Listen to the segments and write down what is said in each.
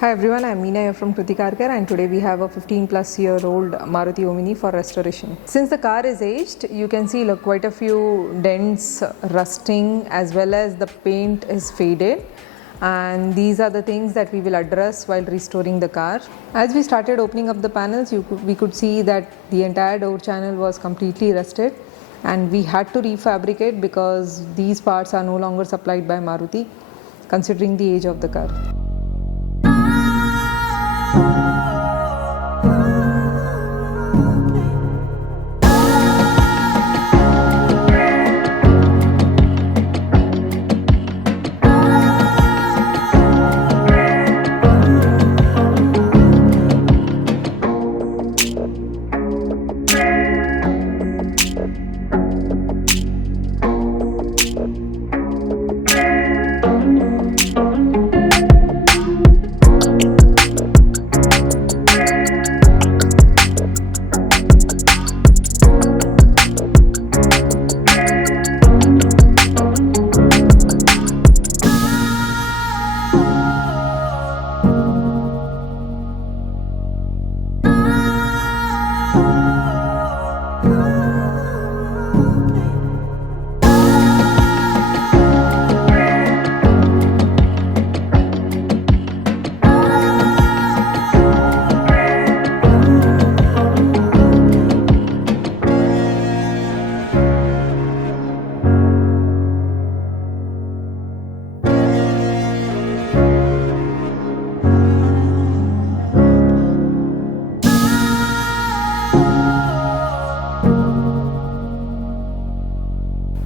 Hi everyone, I am Meena here from Krithi Car Care, and today we have a 15+ year old Maruti Omni for restoration. Since the car is aged, you can see quite a few dents, rusting, as well as the paint is faded, and these are the things that we will address while restoring the car. As we started opening up the panels, we could see that the entire door channel was completely rusted, and we had to refabricate because these parts are no longer supplied by Maruti considering the age of the car.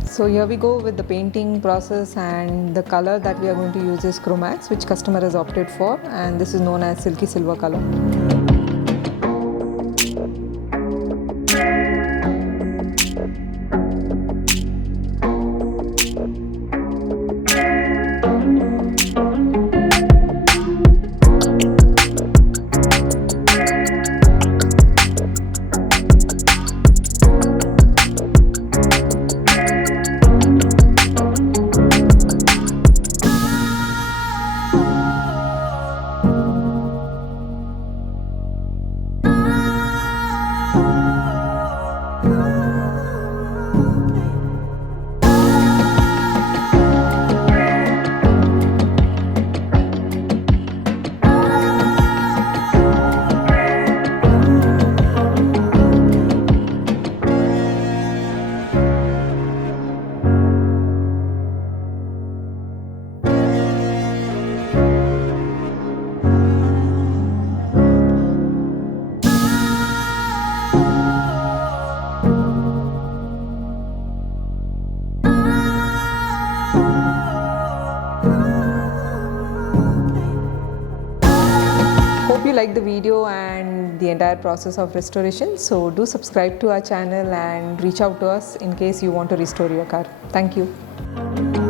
So here we go with the painting process, and the color that we are going to use is Cromax, which customer has opted for, and this is known as silky silver color. Hope you like the video and the entire process of restoration. So do subscribe to our channel and reach out to us in case you want to restore your car. Thank you.